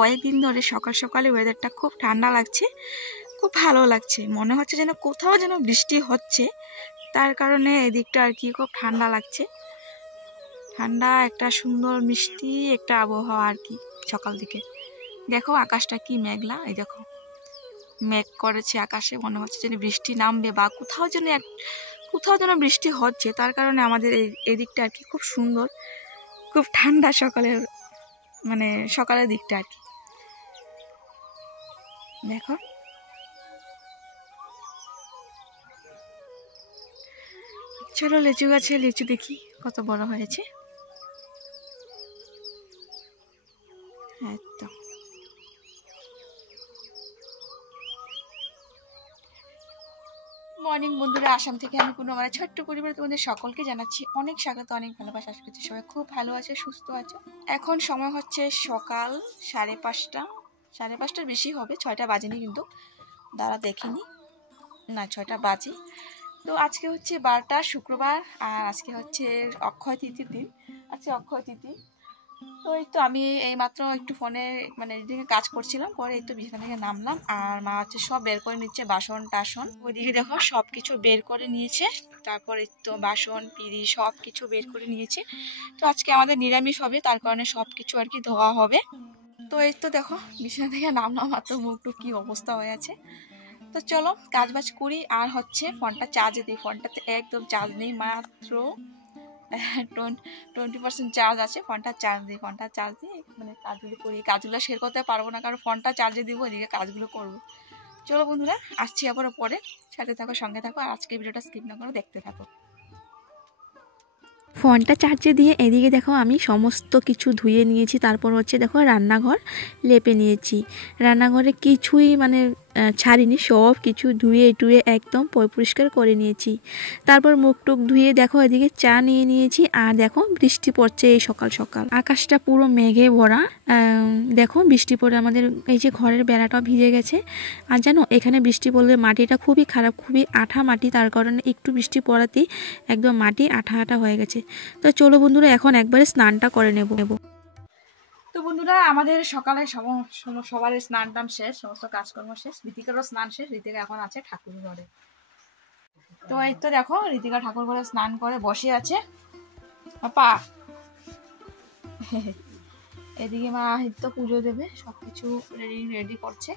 কয়েকদিন ধরে সকাল সকালে ওয়েদারটা খুব ঠান্ডা লাগছে, খুব ভালো লাগছে। মনে হচ্ছে যেন কোথাও যেন বৃষ্টি হচ্ছে, তার কারণে এদিকটা আর কি খুব ঠান্ডা লাগছে। ঠান্ডা একটা সুন্দর মিষ্টি একটা আবহাওয়া আর কি সকাল থেকে। দেখো আকাশটা কি মেঘলা, এই দেখো মেঘ করেছে আকাশে, মনে হচ্ছে যেন বৃষ্টি নামবে বা কোথাও যেন বৃষ্টি হচ্ছে। তার কারণে আমাদের এই দিকটা আর কি খুব সুন্দর, খুব ঠান্ডা সকালের মানে সকালের দিকটা আর কি। দেখো চলো লিচু গাছে লিচু দেখি কত বড় হয়েছে। একদম মর্নিং বন্ধুরা, আসাম থেকে আমি কোনো আমার ছোট্ট পরিবার তোমাদের সকলকে জানাচ্ছি অনেক স্বাগত, অনেক ভালোবাসা। আশা করছি সবাই খুব ভালো আছে, সুস্থ আছে। এখন সময় হচ্ছে সকাল 5:30, 5:30 বেশি হবে, 6টা বাজেনি কিন্তু, দাঁড়া দেখিনি, না 6টা বাজে। তো আজকে হচ্ছে 12টা শুক্রবার, আর আজকে হচ্ছে অক্ষয় তৃতীর দিন, আজকে অক্ষয় তৃতীয়। তো এই তো আমি এইমাত্র একটু ফোনে মানে এদিকে কাজ করছিলাম, করে এই তো বিছানা থেকে নামলাম। আর মা হচ্ছে সব বের করে নিচ্ছে, বাসন টাসন ওইদিকে দেখো সব কিছু বের করে নিয়েছে। তারপর এই তো বাসন পিঁড়ি সব কিছু বের করে নিয়েছে। তো আজকে আমাদের নিরামিষ হবে, তার কারণে সব কিছু আর কি ধোয়া হবে। তো এই তো দেখো বিছানা থেকে নামলাম, মাত্র মুখটুক কি অবস্থা হয়ে আছে। তো চলো কাজ বাজ করি, আর হচ্ছে ফোনটা চার্জে দিই। ফোনটাতে একদম চার্জ নেই, মাত্র 20% চার্জ আছে। ফোনটা চার্জ দিই, মানে কাজগুলো করি। কাজগুলো শেয়ার করতে পারবো না, কারণ ফোনটা চার্জে দিব, এদিকে কাজগুলো করবো। চলো বন্ধুরা আসছি আবার পরে, সাথে থাকো, সঙ্গে থাকো, আর আজকে ভিডিওটা স্কিপ না করে দেখতে থাকো। ফোনটা চার্জে দিয়ে এদিকে দেখো আমি সমস্ত কিছু ধুয়ে নিয়েছি। তারপর হচ্ছে দেখো রান্নাঘর লেপে নিয়েছি। রান্নাঘরে কিছুই মানে ছাড়িনি, সব কিছু ধুয়ে টুয়ে একদম পরিষ্কার করে নিয়েছি। তারপর মুখ টুক ধুয়ে দেখো এদিকে চা নিয়ে নিয়েছি। আর দেখো বৃষ্টি পড়ছে এই সকাল সকাল, আকাশটা পুরো মেঘে ভরা। দেখো বৃষ্টি পড়ে আমাদের এই যে ঘরের বেড়াটাও ভিজে গেছে। আর জানো এখানে বৃষ্টি পড়লে মাটিটা খুবই খারাপ, খুবই আঠা মাটি, তার কারণে একটু বৃষ্টি পড়াতেই একদম মাটি আঠা আঠা হয়ে গেছে। তো চলো বন্ধুরা এখন একবারে স্নানটা করে নেব। তো বন্ধুরা আমাদের সকালে সবার স্নান টান শেষ, সমস্ত কাজকর্ম শেষ, ঋতিকারও স্নান শেষ। ঋতিকা এখন আছে ঠাকুর ঘরে। তো এই তো দেখো ঋতিকা ঠাকুর ঘরে স্নান করে বসে আছে। পাপা এদিকে মা তো পুজো দেবে, সবকিছু রেডি করছে।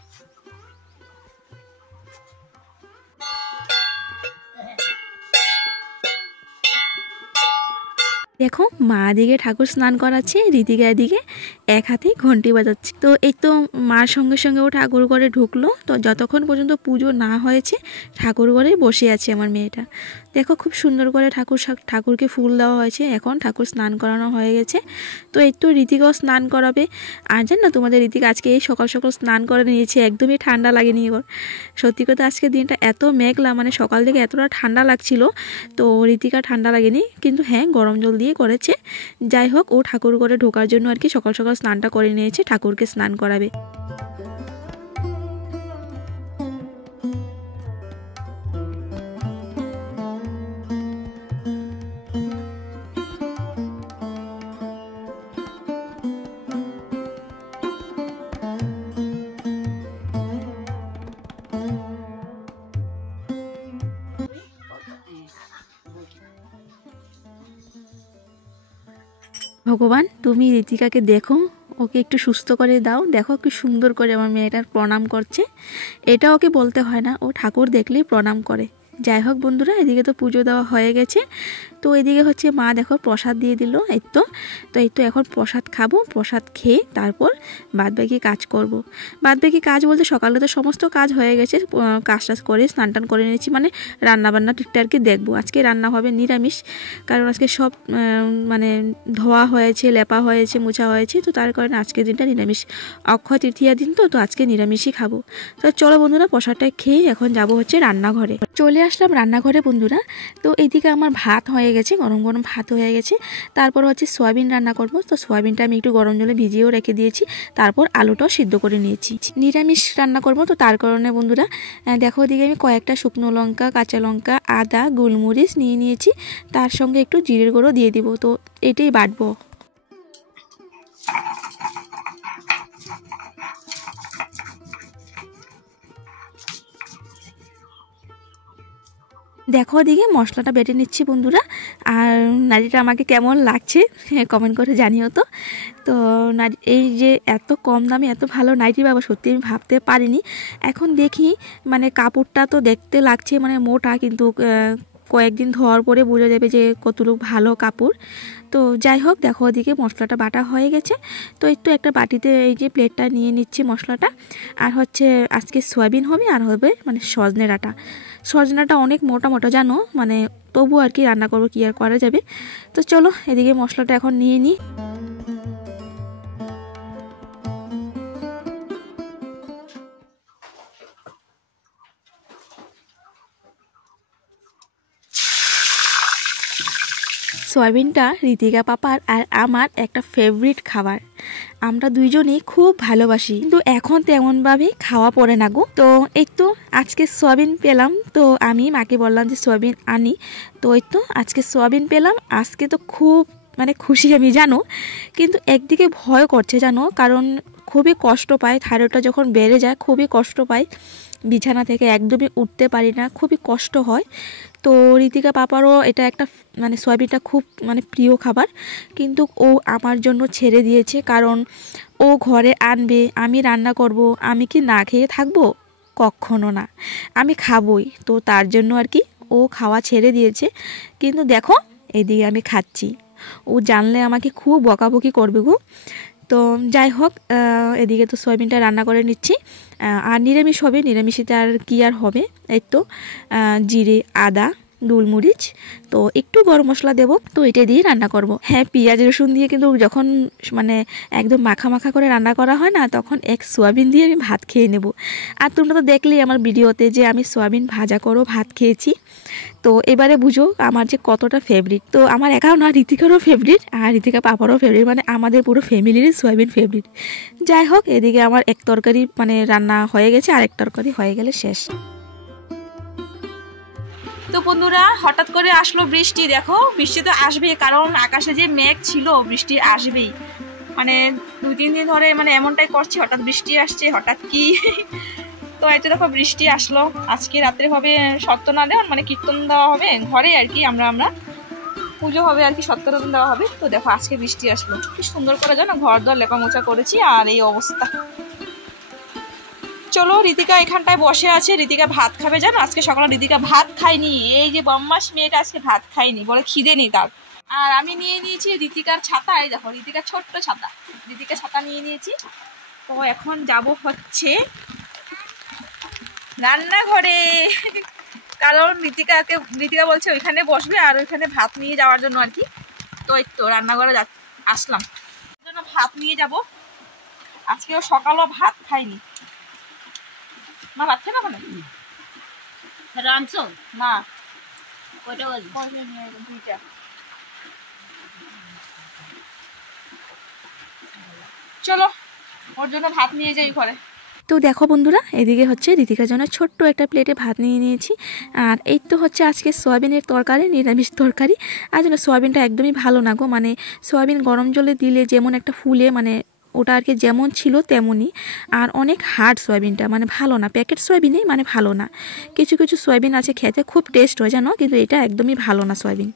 দেখো মা দিকে ঠাকুর স্নান করাচ্ছে, ঋতিকা দিকে এক হাতে ঘন্টি বাজাচ্ছে। তো এই তো মার সঙ্গে সঙ্গে ও ঠাকুর ঘরে ঢুকলো। তো যতক্ষণ পর্যন্ত পুজো না হয়েছে ঠাকুর ঘরে বসে আছে আমার মেয়েটা। দেখো খুব সুন্দর করে ঠাকুরকে ফুল দেওয়া হয়েছে। এখন ঠাকুর স্নান করানো হয়ে গেছে। তো এই তো ঋতিকাও স্নান করাবে। আর জান না তোমাদের ঋতিকা আজকে এই সকাল সকাল স্নান করে নিয়েছে, একদমই ঠান্ডা লাগেনি ওর। সত্যি কথা আজকে দিনটা এত মেঘলা, মানে সকাল থেকে এতটা ঠান্ডা লাগছিল, তো ঋতিকা ঠান্ডা লাগেনি, কিন্তু হ্যাঁ গরম জল দিয়ে করেছে। যাই হোক ও ঠাকুর ঘরে ঢোকার জন্য আর কি সকাল সকাল স্নানটা করে নিয়েছে, ঠাকুরকে স্নান করাবে। ভগবান তুমি ঋতিকাকে দেখো, ওকে একটু সুস্থ করে দাও। দেখো কি সুন্দর করে আমার মেয়েটার প্রণাম করছে। এটা ওকে বলতে হয় না, ও ঠাকুর দেখলেই প্রণাম করে। যাই হোক বন্ধুরা এদিকে তো পুজো দেওয়া হয়ে গেছে। তো এদিকে হচ্ছে মা দেখো প্রসাদ দিয়ে দিল। এই তো এখন প্রসাদ খাবো, প্রসাদ খেয়ে তারপর বাদবাকি কাজ করব। বাদবাকি কাজ বলতে সকালে তো সমস্ত কাজ হয়ে গেছে, কাজ টাজ করে স্নান টান করে নিয়েছি, মানে রান্নাবান্না ঠিকঠাক আর কি দেখবো। আজকে রান্না হবে নিরামিষ, কারণ আজকে সব মানে ধোয়া হয়েছে, লেপা হয়েছে, মোছা হয়েছে, তো তার কারণে আজকের দিনটা নিরামিষ। অক্ষয় তৃতীয়া দিন তো আজকে নিরামিষই খাবো। তো চলো বন্ধুরা প্রসাদটা খেয়ে এখন যাব হচ্ছে রান্নাঘরে। চলে আসলাম রান্নাঘরে বন্ধুরা। তো এইদিকে আমার ভাত হয়ে গেছে, গরম গরম ভাত হয়ে গেছে। তারপর হচ্ছে সয়াবিন রান্না করব। তো সয়াবিনটা আমি একটু গরম জলে ভিজিয়েও রেখে দিয়েছি, তারপর আলুটাও সিদ্ধ করে নিয়েছি। নিরামিষ রান্না করব, তো তার কারণে বন্ধুরা দেখো ওদিকে আমি কয়েকটা শুকনো লঙ্কা, কাঁচা লঙ্কা, আদা, গোলমরিচ নিয়ে নিয়েছি, তার সঙ্গে একটু জিরের গুঁড়ো দিয়ে দিব। তো এটাই বাটবো। দেখো ওদিকে মশলাটা বেটে নিচ্ছি বন্ধুরা। আর নাড়িটা আমাকে কেমন লাগছে কমেন্ট করে জানিও তো। তো এই যে এত কম দামে এত ভালো নাইটি বাবা সত্যি আমি ভাবতে পারিনি। এখন দেখি মানে কাপড়টা তো দেখতে লাগছে মানে মোটা, কিন্তু কয়েকদিন ধোয়ার পরে বোঝা যাবে যে কতটুকু ভালো কাপড়। তো যাই হোক, দেখো ওদিকে মশলাটা বাটা হয়ে গেছে। তো একটু একটা বাটিতে এই যে প্লেটটা নিয়ে নিচ্ছি মশলাটা। আর হচ্ছে আজকে সয়াবিন হবে, আর হবে মানে সজনে ডাঁটা। সজনাটা অনেক মোটা মোটা জানো, মানে তবু আর কি রান্না করবো, কি আর করা যাবে। তো চলো এদিকে মশলাটা এখন নিয়ে নিই। সয়াবিনটা ঋতিকা পাপার আর আমার একটা ফেভারিট খাবার, আমরা দুইজনেই খুব ভালোবাসি, কিন্তু এখন তেমনভাবে খাওয়া পড়ে না গো। তো এই তো আজকে সয়াবিন পেলাম, তো আমি মাকে বললাম যে সয়াবিন আনি। তো এই তো আজকে সয়াবিন পেলাম, আজকে তো খুব মানে খুশি আমি জানো, কিন্তু একদিকে ভয় করছে জানো, কারণ খুবই কষ্ট পায়, থাইরয়েডটা যখন বেড়ে যায় খুবই কষ্ট পায়, বিছানা থেকে একদমই উঠতে পারি না, খুবই কষ্ট হয়। তো ঋতিকা পাপারও এটা একটা মানে সয়াবিনটা খুব মানে প্রিয় খাবার, কিন্তু ও আমার জন্য ছেড়ে দিয়েছে, কারণ ও ঘরে আনবে, আমি রান্না করব, আমি কি না খেয়ে থাকবো? কখনো না, আমি খাবই। তো তার জন্য আর কি ও খাওয়া ছেড়ে দিয়েছে। কিন্তু দেখো এদিকে আমি খাচ্ছি, ও জানলে আমাকে খুব বকাবকি করবে গো। তো যাই হোক, এদিকে তো সয়াবিনটা রান্না করে নিচ্ছি। আর নিরামিষ হবে, নিরামিষিতে আর কি আর হবে, এই তো জিরে, আদা, গোলমরিচ, তো একটু গরম মশলা দেবো, তো এটা দিয়ে রান্না করব। হ্যাঁ, পেঁয়াজ রসুন দিয়ে কিন্তু যখন মানে একদম মাখা মাখা করে রান্না করা হয় না, তখন এক সয়াবিন দিয়ে আমি ভাত খেয়ে নেব। আর তোমরা তো দেখলেই আমার ভিডিওতে যে আমি সয়াবিন ভাজা করো ভাত খেয়েছি। তো এবারে বুঝো আমার যে কতটা ফেভারিট। তো আমার একাও না, ঋতিকারও ফেভারিট আর ঋতিকা পাপারও ফেভারিট, মানে আমাদের পুরো ফ্যামিলিরই সয়াবিন ফেভারিট। যাই হোক, এদিকে আমার এক তরকারি মানে রান্না হয়ে গেছে, আর এক তরকারি হয়ে গেলে শেষ। তো বন্ধুরা, হঠাৎ করে আসলো বৃষ্টি। দেখো বৃষ্টি তো আসবেই, কারণ আকাশে যে মেঘ ছিল বৃষ্টি আসবেই, মানে 2-3 দিন ধরে মানে এমনটাই করছে, হঠাৎ বৃষ্টি আসছে, হঠাৎ কি। তো এই তো দেখো বৃষ্টি আসলো। আজকে রাত্রে হবে সত্যনারায়ণ, মানে কীর্তন দেওয়া হবে ঘরে আর কি, আমরা পুজো হবে আর কি, সত্যনারায়ণ দেওয়া হবে। তো দেখো আজকে বৃষ্টি আসলো, কি সুন্দর করে জানো ঘর দর লেপা মোছা করেছি, আর এই অবস্থা। চলো, ঋতিকা এখানটায় বসে আছে, ঋতিকা ভাত খাবে জানো। আজকে সকালে ঋতিকা ভাত খায়নি, এই যে বম্মাস মেয়েটা আজকে ভাত খায়নি, বলে খিদে নেই তার। আর আমি নিয়ে নিয়েছি ঋতিকার ছাতা, এই দেখো ঋতিকার ছোট্ট ছাতা, ঋতিকার ছাতা নিয়ে নিয়েছি। তো এখন যাব হচ্ছে রান্নাঘরে, কারণ ঋতিকা বলছে ওইখানে বসবে, আর ওইখানে ভাত নিয়ে যাওয়ার জন্য আর কি। তো এই তো রান্নাঘরে আসলাম, জন্য ভাত নিয়ে যাব। আজকেও সকালও ভাত খাইনি। মা ভাত খাই না ওখানে রাঁধছো না? কয়টা বাজে? 2টা। চলো ওর জন্য ভাত নিয়ে যাই ঘরে। তো দেখো বন্ধুরা, এদিকে হচ্ছে ঋতিকার জন্য ছোট্ট একটা প্লেটে ভাত নিয়ে নিয়েছি। আর এই তো হচ্ছে আজকে সয়াবিনের তরকারি, নিরামিষ তরকারি। আর যেন সয়াবিনটা একদমই ভালো না গো, মানে সয়াবিন গরম জলে দিলে যেমন একটা ফুলে, মানে ওটা আর কি যেমন ছিল তেমনই। আর অনেক হার্ড সয়াবিনটা, মানে ভালো না, প্যাকেট সয়াবিনই মানে ভালো না। কিছু কিছু সয়াবিন আছে খেতে খুব টেস্ট হয় জানো, কিন্তু এটা একদমই ভালো না সয়াবিন।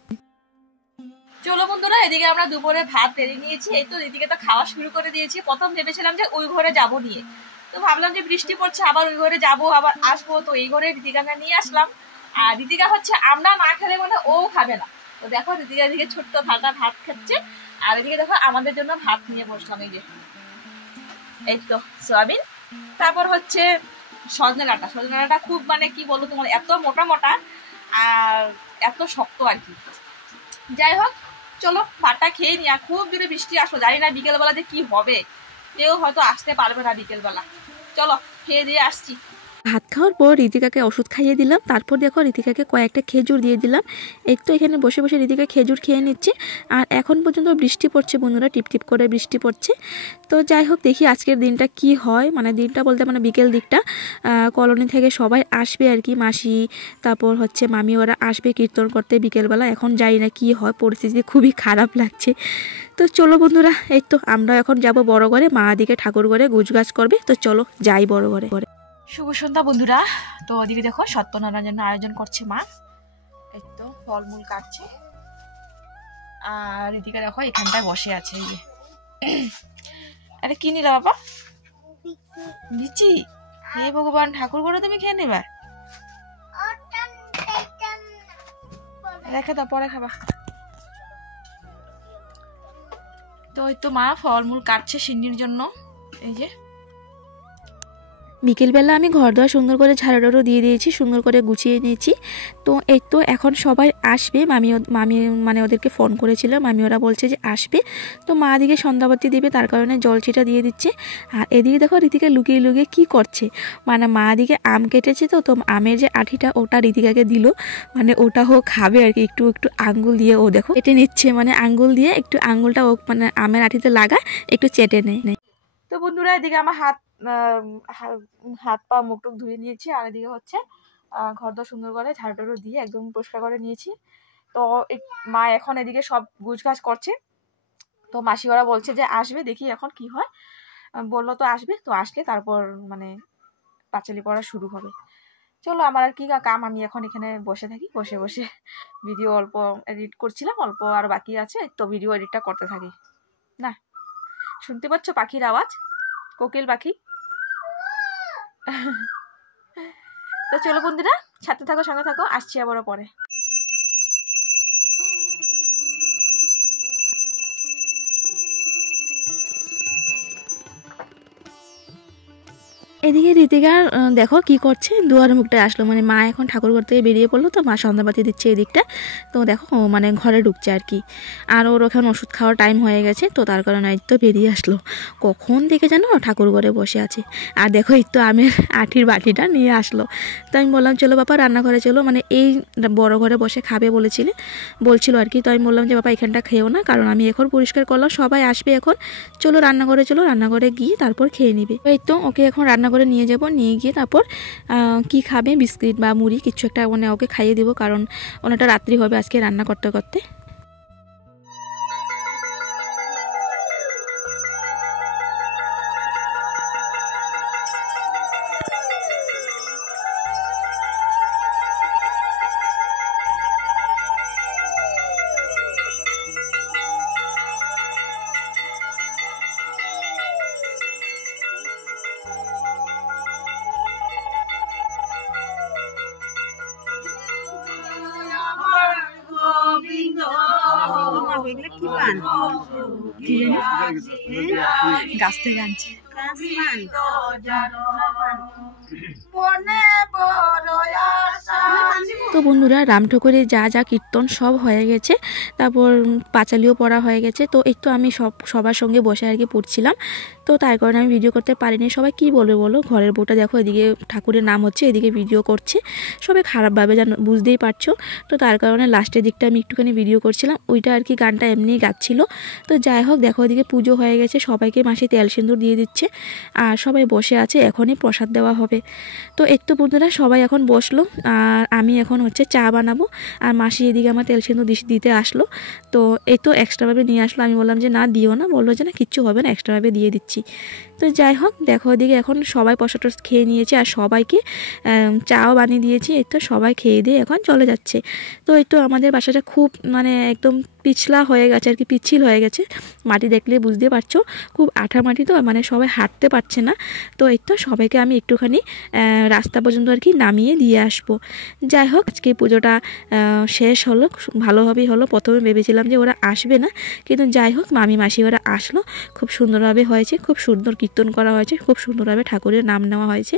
চলো বন্ধুরা, এদিকে আমরা দুপুরে ভাত বেড়ে নিয়েছি। এই তো এদিকে তো খাওয়া শুরু করে দিয়েছি। প্রথম ভেবেছিলাম যে ওই ঘরে যাবো নিয়ে, তো ভাবলাম যে বৃষ্টি পড়ছে, আবার ওই ঘরে যাবো আবার আসবো, তো এই ঘরে ঋতিকাকে নিয়ে আসলাম। আর ঋতিকা হচ্ছে আমরা না খেলে মানে ও খাবে না। তো দেখো ঋতিকা এদিকে ছোট্ট থাকা ভাত খাচ্ছে, আর এদিকে দেখো আমাদের জন্য ভাত নিয়ে বসলাম। এই যে এই তো সয়াবিন, তারপর হচ্ছে সজনে ডাঁটা। সজনে ডাঁটা খুব মানে কি বলবো তোমার, এত মোটা মোটা আর এত শক্ত আর কি। যাই হোক, চলো ভাতটা খেয়ে নি। আর খুব জোরে বৃষ্টি আসলো, জানি না বিকেলবেলা যে কি হবে, কেউ হয়তো আসতে পারবে না বিকেলবেলা। চলো খেয়ে দিয়ে আসছি। ভাত খাওয়ার পর ঋতিকাকে ওষুধ খাইয়ে দিলাম, তারপর দেখো ঋতিকাকে কয়েকটা খেজুর দিয়ে দিলাম। এই তো এখানে বসে বসে ঋতিকা খেজুর খেয়ে নিচ্ছে। আর এখন পর্যন্ত বৃষ্টি পড়ছে বন্ধুরা, টিপ টিপ করে বৃষ্টি পড়ছে। তো যাই হোক, দেখি আজকের দিনটা কি হয়, মানে দিনটা বলতে মানে বিকেল দিকটা কলোনি থেকে সবাই আসবে আর কি, মাসি তারপর হচ্ছে মামি, ওরা আসবে কীর্তন করতে বিকেলবেলা। এখন জানি না কি হয়, পরিস্থিতি খুবই খারাপ লাগছে। তো চলো বন্ধুরা, এই তো আমরা এখন যাব বড় ঘরে, মা দিকে ঠাকুর ঘরে গুছগাছ করবে। তো চলো যাই বড় ঘরে। শুভ সন্ধ্যা বন্ধুরা। তো ওদিকে দেখো সত্যনারায়ণের জন্য আয়োজন করছে মা, এই তো ফলমূল কাটছে। আর এদিকে দেখো এখানটায় বসে আছে। এই যে আরে কি নিলা বাবা? লিচি? হে ভগবান, ঠাকুর ঘরে তুমি খেয়ে নেবা? রেখে দাও, পরে খাবা। তো ওই তো মা ফলমূল কাটছে সিন্নির জন্য। এই যে বিকেলবেলা আমি ঘর দোয়া সুন্দর করে ঝাড়ু দিয়ে দিয়েছি, সুন্দর করে গুছিয়ে নিয়েছি। তো এই তো এখন সবাই আসবে। মামি মানে ওদেরকে ফোন করেছিল, মামি ওরা বলছে যে আসবে। তো মা দিকে সন্ধ্যাবাতি দেবে, তার কারণে জলচিটা দিয়ে দিচ্ছে। আর এদিকে দেখো রীতিকা লুকিয়ে লুকিয়ে কী করছে, মানে মা দিকে আম কেটেছে। তো আমের যে আঠিটা ওটা রীতিকাকে দিল, মানে ওটা ও খাবে আর কি। একটু একটু আঙ্গুল দিয়ে ও দেখো কেটে নিচ্ছে, মানে আঙ্গুল দিয়ে একটু আঙ্গুলটা ও মানে আমের আঠিতে লাগা একটু চেটে নেয়। তো বন্ধুরা এদিকে আমার হাত পা মুখ টুক ধুয়ে নিয়েছি। আর এদিকে হচ্ছে ঘর দর সুন্দর করে ঝাড়ু দিয়ে একদম পরিষ্কার করে নিয়েছি। তো মা এখন এদিকে সব গুছগাছ করছে। তো মাসি ওরা বলছে যে আসবে, দেখি এখন কি হয়। বললো তো আসবে, তো আসলে তারপর মানে পাঁচালি পড়া শুরু হবে। চলো আমার আর কি কাম, আমি এখন এখানে বসে থাকি, বসে বসে ভিডিও অল্প এডিট করছিলাম, অল্প আর বাকি আছে। তো ভিডিও এডিটটা করতে থাকি। না শুনতে পাচ্ছ পাখির আওয়াজ? কোকিল পাখি। তো চলো বন্ধুরা, সাথে থাকো, সঙ্গে থাকো, আসছি আবারও পরে। এদিকে রীতিকার দেখো কি করছে, দুয়ার মুখটায় আসলো, মানে মা এখন ঠাকুর ঘর থেকে বেরিয়ে পড়লো। তো মা সন্ধ্যাবাতি দিচ্ছে এদিকটা। তো দেখো মানে ঘরে ঢুকছে আর কি। আর ওর ওখানে ওষুধ খাওয়ার টাইম হয়ে গেছে, তো তার কারণে এই তো বেরিয়ে আসলো। কখন থেকে জানো ঠাকুর ঘরে বসে আছে। আর দেখো এই তো আমের আঠির বাটিটা নিয়ে আসলো। তো আমি বললাম চলো বাবা রান্নাঘরে চলো, মানে এই বড় ঘরে বসে খাবে বলছিল আর কি। তো আমি বললাম যে বাবা এখানটা খেয়েও না, কারণ আমি এখন পরিষ্কার করলাম, সবাই আসবে এখন, চলো রান্নাঘরে চলো, রান্নাঘরে গিয়ে তারপর খেয়ে নিবে। এই তো ওকে এখন রান্নাঘরে নিয়ে যাব, নিয়ে গিয়ে তারপর কি খাবে, বিস্কিট বা মুড়ি কিছু একটা মানে ওকে খাইয়ে দিব, কারণ অনেকটা রাত্রি হবে আজকে রান্না করতে করতে। গাছ থেকে আনছে। তো বন্ধুরা রাম ঠাকুরের যা যা কীর্তন সব হয়ে গেছে, তারপর পাঁচালিও পড়া হয়ে গেছে। তো একটু আমি সবার সঙ্গে বসে আর কি পড়ছিলাম, তো তার কারণে আমি ভিডিও করতে পারিনি। সবাই কি বলবে বলো, ঘরের বউটা দেখো এদিকে ঠাকুরের নাম হচ্ছে, এদিকে ভিডিও করছে, সবাই খারাপভাবে জানো, বুঝতেই পারছো। তো তার কারণে লাস্টের দিকটা আমি একটুখানি ভিডিও করছিলাম, ওইটা আর কি গানটা এমনিই গাচ্ছিল। তো যাই হোক দেখো ওদিকে পুজো হয়ে গেছে, সবাইকে মাসি তেল সিঁদুর দিয়ে দিচ্ছে, আর সবাই বসে আছে, এখনই প্রসাদ দেওয়া হবে। তো একটু বন্ধুরা সবাই এখন বসলো, আর আমি এখন হচ্ছে চা বানাবো। আর মাসি এদিকে আমার তেল সিঁদুর দিতে আসলো। তো এই তো এক্সট্রাভাবে নিয়ে আসলো, আমি বললাম যে না দিও না, বললো যে না কিচ্ছু হবে না, এক্সট্রাভাবে দিয়ে দিচ্ছি। তো যাই হোক দেখো ওদিকে এখন সবাই প্রসাদ খেয়ে নিয়েছে, আর সবাইকে চাও বানিয়ে দিয়েছি। এই তো সবাই খেয়ে দিয়ে এখন চলে যাচ্ছে। তো এই তো আমাদের বাসাটা খুব মানে একদম পিছলা হয়ে গেছে আর কি, পিচ্ছিল হয়ে গেছে, মাটি দেখলে বুঝতে পারছো, খুব আঠা মাটি, তো মানে সবাই হাঁটতে পারছে না। তো এই তো সবাইকে আমি একটুখানি রাস্তা পর্যন্ত আর কি নামিয়ে দিয়ে আসবো। যাই হোক আজকে পুজোটা শেষ হলো, ভালোভাবেই হলো। প্রথমে ভেবেছিলাম যে ওরা আসবে না, কিন্তু যাই হোক মামি মাসি ওরা আসলো, খুব সুন্দরভাবে হয়েছে, খুব সুন্দর কীর্তন করা হয়েছে, খুব সুন্দরভাবে ঠাকুরের নাম নেওয়া হয়েছে।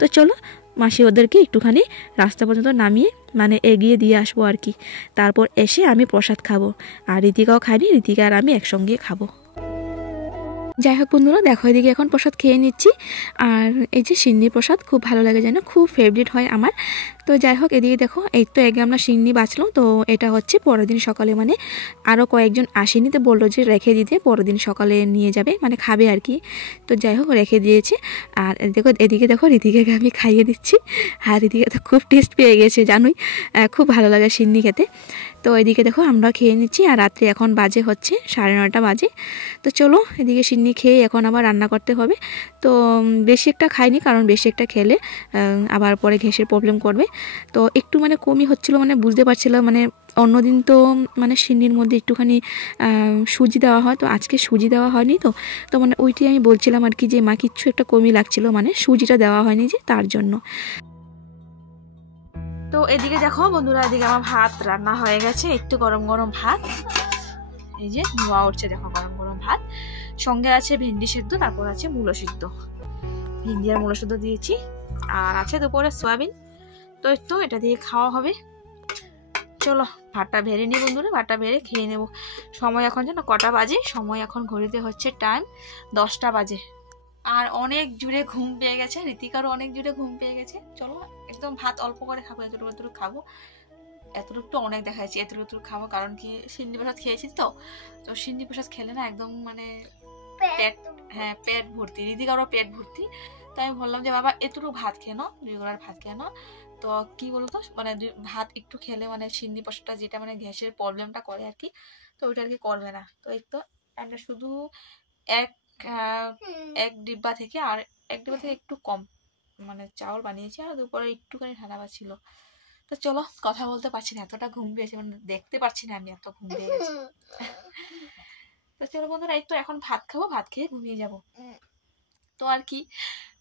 তো চলো মাসি ওদেরকে একটুখানি রাস্তা পর্যন্ত নামিয়ে মানে এগিয়ে দিয়ে আসবো আর কি। তারপর এসে আমি প্রসাদ খাবো, আর রীতিকাও খাইনি, রীতিকা আর আমি একসঙ্গে খাবো। যাই হোক বন্ধুরা দেখো এদিকে এখন প্রসাদ খেয়ে নিচ্ছি। আর এই যে সিন্নি প্রসাদ খুব ভালো লাগে, যেন খুব ফেভারিট হয় আমার। তো যাই হোক, এদিকে দেখো এই তো এক গামলা সিন্নি বাঁচলো। তো এটা হচ্ছে পরের দিন সকালে, মানে আরও কয়েকজন আসেনি, তো বললো যে রেখে দিতে, পরের দিন সকালে নিয়ে যাবে, মানে খাবে আর কি। তো যাই হোক রেখে দিয়েছে। আর দেখো এদিকে দেখো ঋতিকাকে আমি খাইয়ে দিচ্ছি, আর এদিকে তো খুব টেস্ট পেয়ে গেছে জানোই, খুব ভালো লাগে সিন্নি খেতে। তো এদিকে দেখো আমরা খেয়ে নিচ্ছি, আর রাত্রে এখন বাজে হচ্ছে 9:30 বাজে। তো চলো এদিকে সিন্নি খেয়ে এখন আবার রান্না করতে হবে। তো বেশি একটা খাইনি, কারণ বেশি একটা খেলে আবার পরে গ্যাসের প্রবলেম করবে। তো একটু মানে কমই হচ্ছিলো, মানে বুঝতে পারছিলাম, মানে অন্যদিন তো মানে সিন্নির মধ্যে একটুখানি সুজি দেওয়া হয়, তো আজকে সুজি দেওয়া হয়নি। তো মানে ওইটি আমি বলছিলাম আর কি, যে মা কিচ্ছু একটা কমই লাগছিল, মানে সুজিটা দেওয়া হয়নি যে, তার জন্য। তো এদিকে দেখো বন্ধুরা, এদিকে আমার ভাত রান্না হয়ে গেছে, একটু গরম গরম ভাত, এই যে ধোয়া উঠছে দেখো, গরম গরম ভাত, সঙ্গে আছে ভেন্ডি সেদ্ধ, তারপর আছে মূলো সিদ্ধ, ভেন্ডি আর মূলো সিদ্ধ দিয়েছি, আর আছে দুপুরে সয়াবিন। তো একটু এটা দিয়ে খাওয়া হবে। চলো ভাতটা ভেড়ে নিই বন্ধুরা, ভাতটা ভেড়ে খেয়ে নেবো। সময় এখন যেন কটা বাজে, সময় এখন ঘড়িতে হচ্ছে টাইম 10টা বাজে। আর অনেক জুড়ে ঘুম পেয়ে গেছে, ঋতিকারও অনেক জুড়ে ঘুম পেয়ে গেছে। চলো একদম ভাত অল্প করে খাবো, এতটুকু খাবো, এতটুকু তো অনেক দেখা যাচ্ছে, এতটুকু খাবো, কারণ কি সিন্নি প্রসাদ খেয়েছি। তো সিন্নি প্রসাদ খেলে না একদম মানে পেট, হ্যাঁ পেট ভর্তি, ঋতিকারও পেট ভর্তি। তো আমি বললাম যে বাবা এতটুকু ভাত খেয়ে নাও, রেগুলার ভাত খেয়ে নাও। তো কি বলতো, মানে ভাত একটু খেলে মানে সিন্নি প্রসাদটা যেটা মানে গ্যাসের প্রবলেমটা করে আর কি, তো ওইটা আর কি করবে না। তো এই তো আমরা শুধু এক এক ডিব্বা থেকে, আর এক ডিব্বা থেকে একটু কম মানে চাউল বানিয়েছি, আর দুপুরে একটুখানি ঠান্ডা ছিল। তো চলো, কথা বলতে পারছি না, এতটা ঘুম পেয়েছে, মানে দেখতে পারছি না আমি এত ঘুম পেয়ে গেছি। তো চলো বন্ধুরা, এই তো এখন ভাত খাবো, ভাত খেয়ে ঘুমিয়ে যাব। তো আর কি,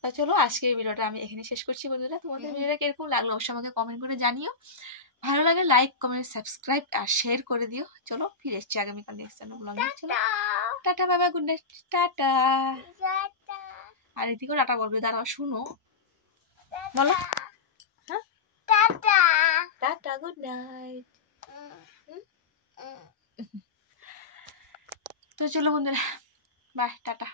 তা চলো আজকের ভিডিওটা আমি এখানে শেষ করছি বন্ধুরা। তোমাদের ভিডিওটা কিরকম লাগলো অবশ্যই আমাকে কমেন্ট করে জানিও। ভালো লাগে লাইক কমেন্ট সাবস্ক্রাইব আর শেয়ার করে দিও। চলো ফিরে এসছি আগামীকাল নেক্সট ব্লগে। চলো tata, bye bye, good night, tata. আর এদিকেও টাটা বলবে, দাঁড়াও শুনো, বলো হ্যাঁ, টাটা টাটা, গুড নাইট। তো চলো বন্ধুরা, বাই, টাটা।